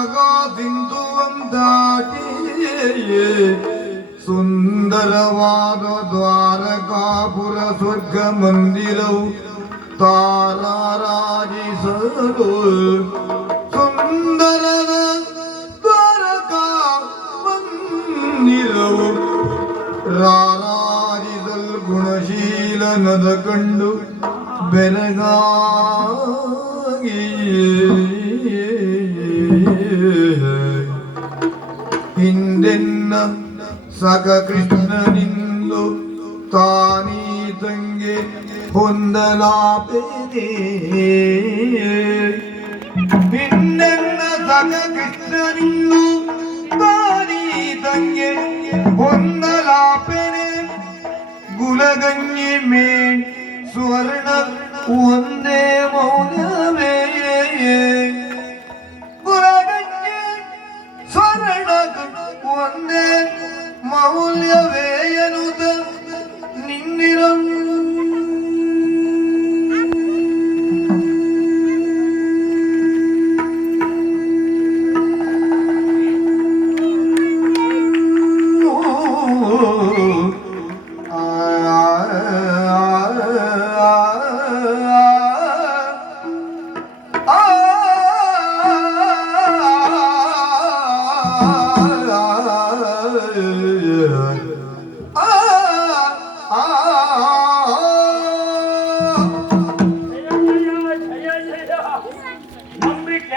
ವರ ಮಗಾ ಸಿಂಧುವಂ ದಾಟಿ ಸುಂದರವಾದ ದ್ವಾರಕಾಪುರ ಸ್ವರ್ಗ ಮಂದಿರವು ತಾರಾರಾಜಿಸಲು ಸುಂದರದ ದ್ವಾರಕಾ ಮಂದಿರವು ರಾರಾಜಿಸಲ್ ಗುಣಶೀಲನದ ಕಂಡು ಬೆರಗಾಗಿ സഖകൃഷ്ണനിന്നു താനീ തങ്കെ പൊന്തലാപേ പിന്നെന്ന സഖകൃഷ്ണനിന്നു താനീ തങ്കെ പൊന്തലാപ്പനെ ഗുലകഞ്ഞിമേ സുവർണ ഉവന്തേ മൗനമേ. I want you.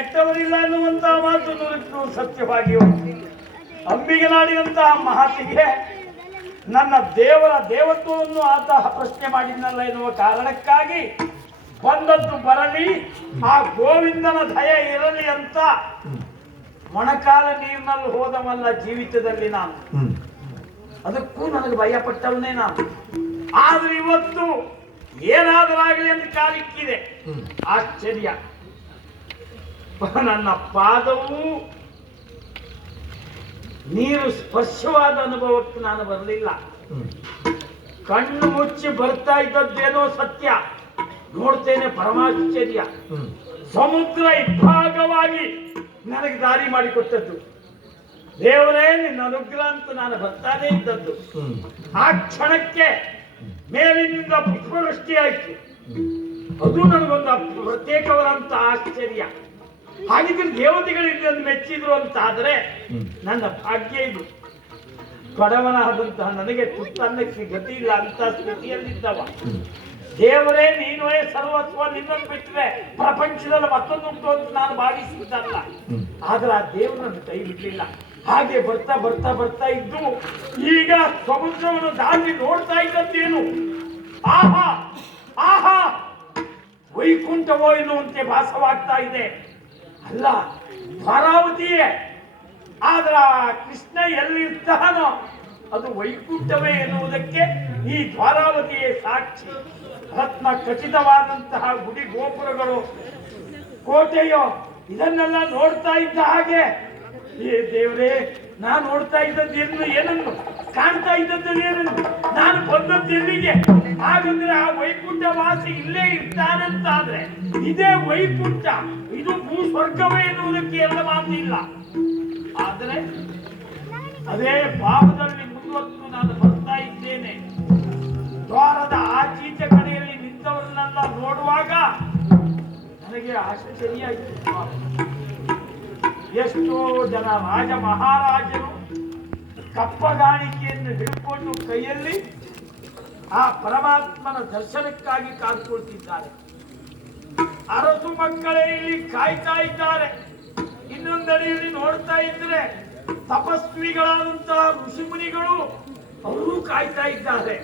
ಕೆಟ್ಟವರಿಲ್ಲ ಎನ್ನುವಂತಹ ಮಾತು ನುರಿತು ಸತ್ಯವಾಗಿ ಅಂಬಿಗೆ ನಾಡಿದಂತಹ ಮಹಾತಿಗೆ ನನ್ನ ದೇವರ ದೇವತ್ವವನ್ನು ಆತ ಪ್ರಶ್ನೆ ಮಾಡಿದ್ನಲ್ಲ ಎನ್ನುವ ಕಾರಣಕ್ಕಾಗಿ ಬಂದದ್ದು ಬರಲಿ ಆ ಗೋವಿಂದನ ದಯ ಇರಲಿ ಅಂತ ಮೊಣಕಾಲ ನೀರಿನಲ್ಲಿ ಹೋದವಲ್ಲ ಜೀವಿತದಲ್ಲಿ ನಾನು. ಅದಕ್ಕೂ ನನಗೆ ಭಯಪಟ್ಟವನೇ ನಾನು. ಆದ್ರೆ ಇವತ್ತು ಏನಾದರಾಗಲಿ ಅಂತ ಕಾಲಿಕ್ಕಿದೆ. ಆಶ್ಚರ್ಯ. ನನ್ನ ಪಾದವು ನೀರು ಸ್ಪರ್ಶವಾದ ಅನುಭವಕ್ಕೆ ನಾನು ಬರಲಿಲ್ಲ. ಕಣ್ಣು ಮುಚ್ಚಿ ಬರ್ತಾ ಇದ್ದದ್ದೇನೋ ಸತ್ಯ. ನೋಡ್ತೇನೆ ಪರಮಾಶ್ಚರ್ಯ. ಸಮುದ್ರ ಇಬ್ಬಾಗವಾಗಿ ನನಗೆ ದಾರಿ ಮಾಡಿಕೊಟ್ಟದ್ದು. ದೇವರೇ ನಿನ್ನ ಅನುಗ್ರಹ ಅಂತ ನಾನು ಬರ್ತಾನೆ ಇದ್ದದ್ದು. ಆ ಕ್ಷಣಕ್ಕೆ ಮೇಲಿನಿಂದ ಪುಷ್ಪವೃಷ್ಟಿ ಆಯ್ತು ಅದು ನನಗೊಂದು ಪ್ರತ್ಯೇಕವಾದಂತ ಆಶ್ಚರ್ಯ. ಹಾಗಿದ್ರೆ ದೇವತೆಗಳಿಂದ ಮೆಚ್ಚಿದ್ರು ಅಂತ ಆದ್ರೆ ನನ್ನ ಭಾಗ್ಯ ಇದು. ಬಡವನಾದಂತಹ ನನಗೆ ತುತ್ತನ್ನಕ್ಕೆ ಗತಿ ಇಲ್ಲ ಅಂತ ಸ್ಥಿತಿಯಲ್ಲಿದ್ದವ. ದೇವರೇ ನೀನು ಸರ್ವಸ್ವ ನಿನ್ನನ್ನು ಬಿಟ್ಟರೆ ಪ್ರಪಂಚದಲ್ಲಿ ಮತ್ತೊಂದುಂಟು ಅಂತ ನಾನು ಭಾವಿಸಿದ್ದಲ್ಲ. ಆದ್ರೆ ಆ ದೇವರನ್ನು ಕೈ ಬಿಟ್ಟಿಲ್ಲ. ಹಾಗೆ ಬರ್ತಾ ಬರ್ತಾ ಬರ್ತಾ ಇದ್ದು ಈಗ ಸಮುದ್ರವನ್ನು ದಾಟಿ ನೋಡ್ತಾ ಇದ್ದದ್ದೇನು? ಆಹಾ! ಆಹಾ! ವೈಕುಂಠವೋ ಎನ್ನುವಂತೆ ಭಾಸವಾಗ್ತಾ ಇದೆ. ಅಲ್ಲ ಧಾರಾವತಿಯೇ ಆದ್ರ ಕೃಷ್ಣ ಎಲ್ಲಿರ್ತಾನೋ ಅದು ವೈಕುಂಠವೇ ಎನ್ನುವುದಕ್ಕೆ ಈ ದ್ವಾರಾವತಿಯೇ ಸಾಕ್ಷಿ. ರತ್ನ ಖಚಿತವಾದಂತಹ ಗುಡಿ ಗೋಪುರಗಳು, ಕೋಟೆಯೋ, ಇದನ್ನೆಲ್ಲ ನೋಡ್ತಾ ಇದ್ದ ಹಾಗೆ, ಏ ದೇವರೇ, ನಾನು ನೋಡ್ತಾ ಇದ್ದದ್ದು ಏನು, ಏನನ್ನು? ಕಾಣ್ತಾ ಇದ್ದದ್ದು ಏನನ್ನು ನಾನು ಬಂದದ್ದು ಎಲ್ಲಿಗೆ? ಹಾಗಂದ್ರೆ ಆ ವೈಕುಂಠ ವಾಸಿ ಇಲ್ಲೇ ಇರ್ತಾನಂತಾದ್ರೆ, ಇದೇ ವೈಕುಂಠ. ಸ್ವರ್ಗವೇ ಎನ್ನುವುದಕ್ಕೆ ಎಲ್ಲ ಮಾತಿಲ್ಲ ಆದರೆ ಅದೇ ಪಾಪದಲ್ಲಿ ಮುಂದುವರೆದು ನಾನು ಬರ್ತಾ ಇದ್ದೇನೆ. ದ್ವಾರದ ಆಚೀಚ ಕಡೆಯಲ್ಲಿ ನಿಂತವರನ್ನೆಲ್ಲ ನೋಡುವಾಗ ನನಗೆ ಆಶ್ಚರ್ಯ. ಎಷ್ಟೋ ಜನ ರಾಜ ಮಹಾರಾಜರು ಕಪ್ಪಗಾಣಿಕೆಯನ್ನು ಹಿಡ್ಕೊಂಡು ಕೈಯಲ್ಲಿ ಆ ಪರಮಾತ್ಮನ ದರ್ಶನಕ್ಕಾಗಿ ಕಾದುಕೊಳ್ತಿದ್ದಾರೆ. ಅರಸು ಮಕ್ಕಳೇ ಇಲ್ಲಿ ಕಾಯ್ತಾ ಇದ್ದಾರೆ. ಇನ್ನೊಂದಡಿಯಲ್ಲಿ ನೋಡ್ತಾ ಇದ್ರೆ ತಪಸ್ವಿಗಳಾದಂತಹ ಋಷಿಮುನಿಗಳು ಅವರು ಕಾಯ್ತಾ ಇದ್ದಾರೆ.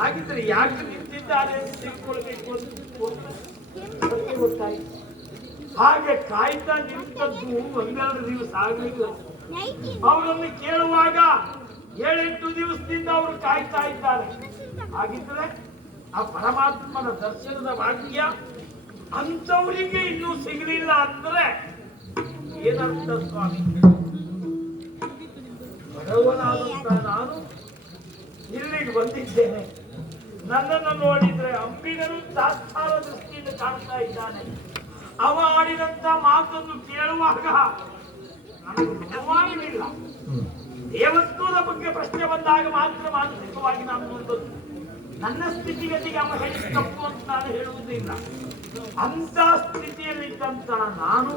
ಹಾಗಿದ್ರೆ ಯಾಕೆ ನಿಂತಿದ್ದಾರೆ ಅಂತ ತಿಳ್ಕೊಳ್ಬೇಕು ಅಂತ ಹಾಗೆ ಕಾಯ್ತಾ ನಿಂತದ್ದು ಒಂದೆರಡು ದಿವಸ ಆಗಲಿಲ್ಲ. ಅವರನ್ನು ಕೇಳುವಾಗ ಏಳೆಂಟು ದಿವಸದಿಂದ ಅವರು ಕಾಯ್ತಾ ಇದ್ದಾರೆ. ಹಾಗಿದ್ರೆ ಆ ಪರಮಾತ್ಮನ ದರ್ಶನದ ಭಾಗ್ಯ ಅಂಥವರಿಗೆ ಇನ್ನೂ ಸಿಗಲಿಲ್ಲ ಅಂದ್ರೆ ಏನರ್ಥ ಸ್ವಾಮಿ? ಬಡವನಾದಂತ ನಾನು? ಇಲ್ಲಿಗೆ ಬಂದಿದ್ದೇನೆ. ನನ್ನನ್ನು ನೋಡಿದ್ರೆ ಅಂಬಿಗನು ತಾತ್ಕಾಲ ದೃಷ್ಟಿಯಿಂದ ಕಾಣ್ತಾ ಇದ್ದಾನೆ. ಅವ ಆಡಿದಂತ ಮಾತನ್ನು ಕೇಳುವಾಗ ಅನುಮಾನವಿಲ್ಲ. ದೇವತ್ವದ ಬಗ್ಗೆ ಪ್ರಶ್ನೆ ಬಂದಾಗ ಮಾತ್ರ ಮಾನಸಿಕವಾಗಿ ನಾನು ನನ್ನ ಸ್ಥಿತಿಗತಿಗೆ ಅವ ಹೇಳಿ ತಪ್ಪು ಅಂತ ನಾನು ಹೇಳುವುದಿಲ್ಲ. ಅಂತ ಸ್ಥಿತಿಯಲ್ಲಿದ್ದಂತ ನಾನು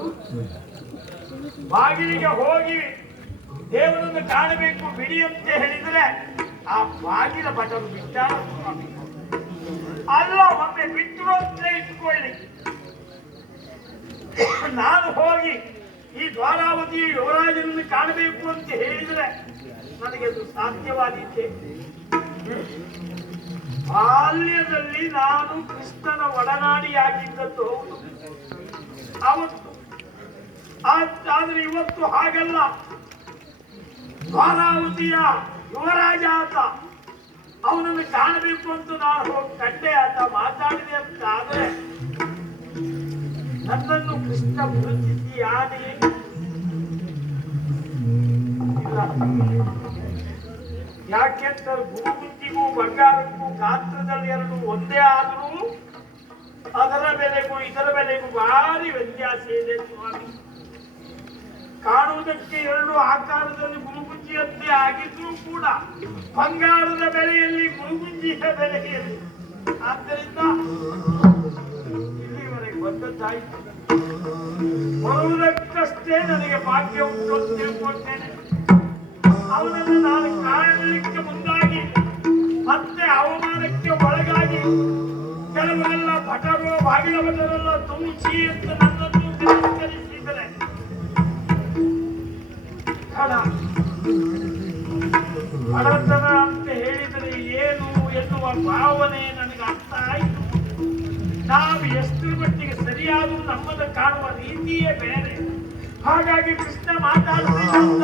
ಬಾಗಿಲಿಗೆ ಹೋಗಿ ದೇವರನ್ನು ಕಾಣಬೇಕು ಬಿಡಿ ಅಂತ ಹೇಳಿದ್ರೆ ಆ ಬಾಗಿಲ ಬಟನ್ ಬಿಟ್ಟ? ಅಲ್ಲ, ಒಮ್ಮೆ ಬಿಟ್ಟರು ಅಂತಲೇ ಇಟ್ಕೊಳ್ಳಿ. ನಾನು ಹೋಗಿ ಈ ದ್ವಾರಾವತಿ ಯುವರಾಜನನ್ನು ಕಾಣಬೇಕು ಅಂತ ಹೇಳಿದ್ರೆ ನನಗೆ ಅದು ಸಾಧ್ಯವಾದೀತೆ. ಬಾಲ್ಯದಲ್ಲಿ ನಾನು ಕೃಷ್ಣನ ಒಡನಾಡಿಯಾಗಿದ್ದದ್ದು ಅವತ್ತು ಆದ್ರೆ ಇವತ್ತು ಹಾಗಲ್ಲ. ದ್ವಾರಾವತಿಯ ಯುವರಾಜ ಆತ, ಅವನನ್ನು ಕಾಣಬೇಕು ಅಂತ ನಾನು ಹೋಗಿ ಕಂಡೆ. ಆತ ಮಾತಾಡಿದೆ ಅಂತ ಆದ್ರೆ, ನನ್ನನ್ನು ಕೃಷ್ಣ ಗುರುತಿಸಿ ಯಾಕೆಂತ ಗುರುಗುಂಜಿಗೂ ಬಂಗಾರಕ್ಕೂ ಗಾತ್ರದಲ್ಲಿ ಎರಡು ಒಂದೇ ಆದರೂ ಅದರ ಬೆಲೆಗೂ ಇದರ ಬೆಲೆಗೂ ಭಾರಿ ವ್ಯತ್ಯಾಸ ಇದೆ ಸ್ವಾಮಿ. ಕಾಣುವುದಕ್ಕೆ ಎರಡು ಆಕಾರದಲ್ಲಿ ಗುರುಗುಂಜಿಯಂತೆ ಆಗಿದ್ರೂ ಕೂಡ ಬಂಗಾರದ ಬೆಲೆಯಲ್ಲಿ ಗುರುಗುಂಜಿಯ ಬೆಲೆಯಲ್ಲಿ. ಆದ್ದರಿಂದ ಇಲ್ಲಿವರೆಗೆ ಬಂದದ್ದಾಯಿತು. ಬರುವುದಕ್ಕಷ್ಟೇ ನನಗೆ ಭಾಗ್ಯ ಉಂಟು ತಿಳ್ಕೊಳ್ತೇನೆ ಅವನನ್ನು ನಾನು ಕಾಣಲಿಕ್ಕೆ ಮುಂದಾಗಿ, ಮತ್ತೆ ಅವಮಾನಕ್ಕೆ ಒಳಗಾಗಿ ಕೆಲವರೆಲ್ಲ ಭಟರು ಬಾಗಿಲ ಭಟರೆಲ್ಲ ತುಂಬಿಸಿ ಅಂತ ನನ್ನನ್ನು ತಿರಸ್ಕರಿಸಿದರೆ. ಬಡತನ ಅಂತ ಹೇಳಿದರೆ ಏನು ಎನ್ನುವ ಭಾವನೆ ನನಗೆ ಅರ್ಥ ಆಯಿತು. ನಾವು ಎಷ್ಟರ ಮಟ್ಟಿಗೆ ಸರಿಯಾದ ನಮ್ಮನ್ನು ಕಾಣುವ ರೀತಿಯೇ ಬೇರೆ. ಹಾಗಾಗಿ ಕೃಷ್ಣ ಮಾತಾಡಲಿಲ್ಲ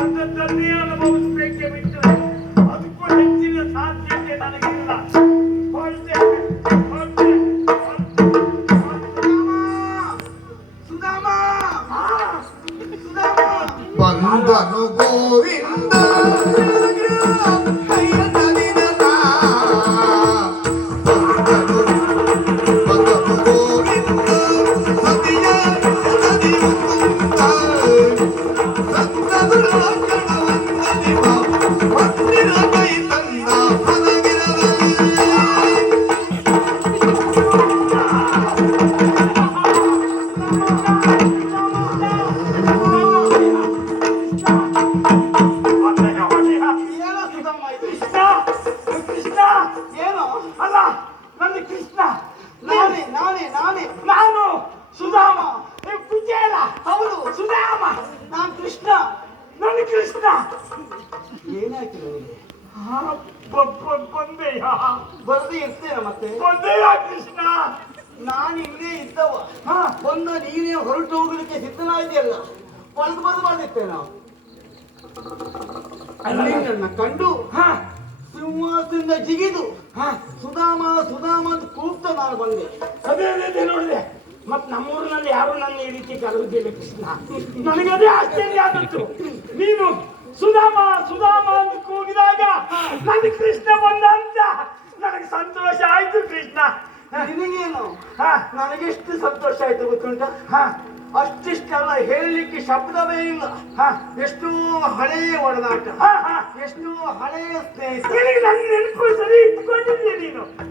ಬಂದದ್ದನ್ನೇ ಅನುಭವಿಸಬೇಕೆ ಬಿಟ್ಟರೆ ಅದಕ್ಕೂ ಹೆಚ್ಚಿನ ಸಾಧ್ಯತೆ ನನಗಿಲ್ಲ. ಬಂದೆಯ ಬರ್ದಿ ಇರ್ತೇನ ಮತ್ತೆ ಬಂದೆಯ ಕೃಷ್ಣ ನಾನು ಇಲ್ಲೇ ಇದ್ದವ ಬಂದ ನೀನೇ ಹೊರಟು ಹೋಗಲಿಕ್ಕೆ ಸಿದ್ಧನಾಗಿದೆಯಲ್ಲ ಬಂದು ಬಂದು ಬಂದಿತ್ತೆ ನಾವು ಅಲ್ಲಿ ನನ್ನ ಕಂಡು ಹಾ ಸಿಂಹಾಸನದಿಂದ ಜಿಗಿದು ಸುಧಾಮ ಸುಧಾಮ ಅಂತ ಕೂಗ್ತ ನಾನು ಬಂದೆ ಅದೇ ಅದೇ ನೋಡಿದೆ ಮತ್ ನಮ್ಮೂರಿನಲ್ಲಿ ಯಾರು ನನ್ನ ಈ ರೀತಿ ಕರೆದಿಲ್ಲ ಕೃಷ್ಣ ನನಗೆ ಅದೇ ಆಶ್ಚರ್ಯ ಆದದ್ದು ನೀನು ಸುಧಾಮ ಸುಧಾಮ ಅಂತ ಕೂಗಿದಾಗ ನನ್ನ ಕೃಷ್ಣ ಬಂದ ಅಂತ. ನನಗೆ ಸಂತೋಷ ಆಯ್ತು ಕೃಷ್ಣ. ನಿನಗೇನು? ಹಾ. ನನಗೆಷ್ಟು ಸಂತೋಷ ಆಯ್ತು ಗೊತ್ತುಂಟ? ಹಾ. ಅಷ್ಟಿಷ್ಟೆಲ್ಲ ಹೇಳಲಿಕ್ಕೆ ಶಬ್ದವೇ ಇಲ್ಲ. ಹಾ. ಎಷ್ಟೋ ಹಳೆಯ ಒಡನಾಟ. ಹಾ ಹಾ. ಎಷ್ಟೋ ಹಳೆಯ ಸ್ನೇಹಿತ. ನಿನಗೆ ನನ್ನ ನೆನಪು ಸರಿ ಇಟ್ಕೊಂಡಿದ್ದೆ ನೀನು?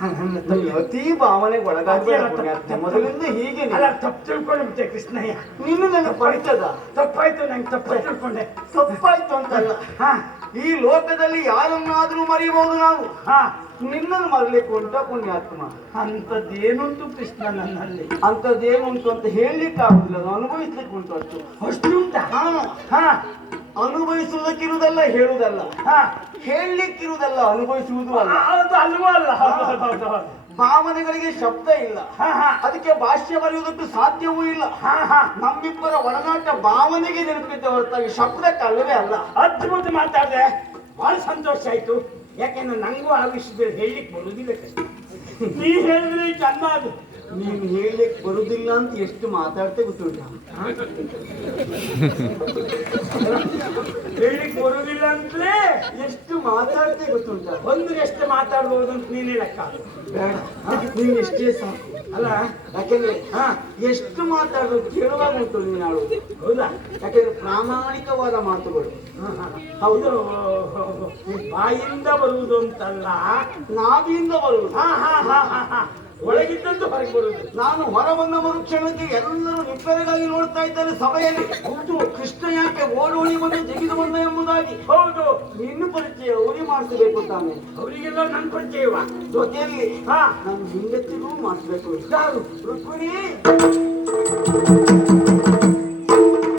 ಅತಿ ಭಾವನೆಗೆ ಒಳಗಾಗಿ ಮೊದಲಿಂದ ಹೀಗೆ ಅಲ್ಲ ತಪ್ಪು ತಿಳ್ಕೊಂಡ್ಬಿಟ್ಟೆ ಕೃಷ್ಣಯ್ಯ. ನಿನ್ನ ನನಗೆ ಪಡಿತದ ತಪ್ಪಾಯ್ತು ನಂಗೆ ತಪ್ಪು ತಿಳ್ಕೊಂಡೆ. ತಪ್ಪಾಯ್ತು ಅಂತಲ್ಲ. ಹಾ. ಈ ಲೋಕದಲ್ಲಿ ಯಾರನ್ನಾದ್ರೂ ಮರಿಬಹುದು ನಾವು. ಹಾ. ನಿನ್ನನ್ನು ಮರಲಿಕ್ಕೆ ಉಂಟ ಪುಣ್ಯಾತ್ಮ. ಅಂಥದ್ದೇನುಂಟು ಕೃಷ್ಣ ನನ್ನಲ್ಲಿ? ಅಂಥದ್ದೇನುಂಟು ಅಂತ ಹೇಳಲಿಕ್ಕೆ ಆಗುದಿಲ್ಲ ಅದು ಅನುಭವಿಸ್ಲಿಕ್ಕೆ ಉಂಟು ಅಷ್ಟು. ಅಷ್ಟು ಉಂಟ ಹಾ. ಹಾ. ಅನುಭವಿಸುವುದಕ್ಕಿರುವುದಲ್ಲ ಹೇಳುವುದಲ್ಲ. ಹಾ. ಹೇಳಲಿಕ್ಕಿರುವುದಲ್ಲ ಅನುಭವಿಸುವುದು ಅಲ್ಲ. ಅದು ಅಲ್ವಾ ಅಲ್ಲ. ಭಾವನೆಗಳಿಗೆ ಶಬ್ದ ಇಲ್ಲ. ಅದಕ್ಕೆ ಭಾಷ್ಯ ಬರೆಯುವುದಕ್ಕೂ ಸಾಧ್ಯವೂ ಇಲ್ಲ. ನಮ್ಮಿಬ್ಬರ ಒಡನಾಟ ಭಾವನೆಗೆ ನೆನಪಿದ್ದ ಹೊರತಾಗಿ ಶಬ್ದಕ್ಕೆ ಅಲ್ಲವೇ ಅಲ್ಲ. ಅದ್ಭುತ ಮಾತಾಡಿದೆ. ಬಹಳ ಸಂತೋಷ ಆಯ್ತು. ಯಾಕೆಂದ್ರೆ ನಂಗೂ ಆ ವಿಷಯದಲ್ಲಿ ಹೇಳಲಿಕ್ಕೆ ಬರುವುದಿಲ್ಲ ನೀ ಹೇಳಿದ್ರೆ ಚಂದ ಅದು ನೀನು ಹೇಳಲಿಕ್ಕೆ ಬರುದಿಲ್ಲ ಅಂತ ಎಷ್ಟು ಮಾತಾಡ್ತೇ ಗೊತ್ತುಂಟ? ಹೇಳಲಿಕ್ಕೆ ಬರುದಿಲ್ಲ ಅಂತಲೇ ಎಷ್ಟು ಮಾತಾಡ್ತೇ ಗೊತ್ತುಂಟ? ಒಂದು ಎಷ್ಟು ಮಾತಾಡ್ಬೋದು ಅಂತ ನೀನೇ ಲೆಕ್ಕ ಬೇಡ. ನೀನು ಎಷ್ಟೇ ಸಾಕು ಅಲ್ಲ, ಯಾಕೆಂದ್ರೆ, ಹಾ? ಎಷ್ಟು ಮಾತಾಡೋದು ಕೇಳುವಾಗ ಉಂಟು ನೀನು ಹೌದಾ? ಯಾಕೆಂದ್ರೆ ಪ್ರಾಮಾಣಿಕವಾದ ಮಾತುಗಳು. ಹೌದು. ಬಾಯಿಂದ ಬರುವುದು ಅಂತಲ್ಲ, ನಾವಿಂದ ಬರುವುದು. ಹಾ ಹಾ ಹಾ ಹಾ ಹಾ. ಒಳಗಿದ್ದದ್ದು ಹೊರಗೆ ಬರುತ್ತೆ ನಾನು ಹೊರ ಬಂದ ಮರುಕ್ಷಣಕ್ಕೆ ಎಲ್ಲರೂ ನಿಬ್ಬೆರಗಾಗಿ ನೋಡ್ತಾ ಇದ್ದಾರೆ ಸಭೆಯಲ್ಲಿ. ಹೌದು ಕೃಷ್ಣ ಯಾಕೆ ಓಡೋಡಿ ಬಂದು ಜಗಿದು ಬಂದ ಎಂಬುದಾಗಿ? ಹೌದು. ನಿನ್ನ ಪರಿಚಯ ಅವರಿಗೆ ಮಾಡಿಸಬೇಕು ತಾನೆ. ಅವರಿಗೆಲ್ಲ ನನ್ನ ಪರಿಚಯವ. ಜೊತೆಯಲ್ಲಿ ಹಾ. ನನ್ನ ಹೆಂಡತಿಗೂ ಮಾಡಿಸ್ಬೇಕು. ಯಾರು? ರುಕ್ಮಿಣಿ.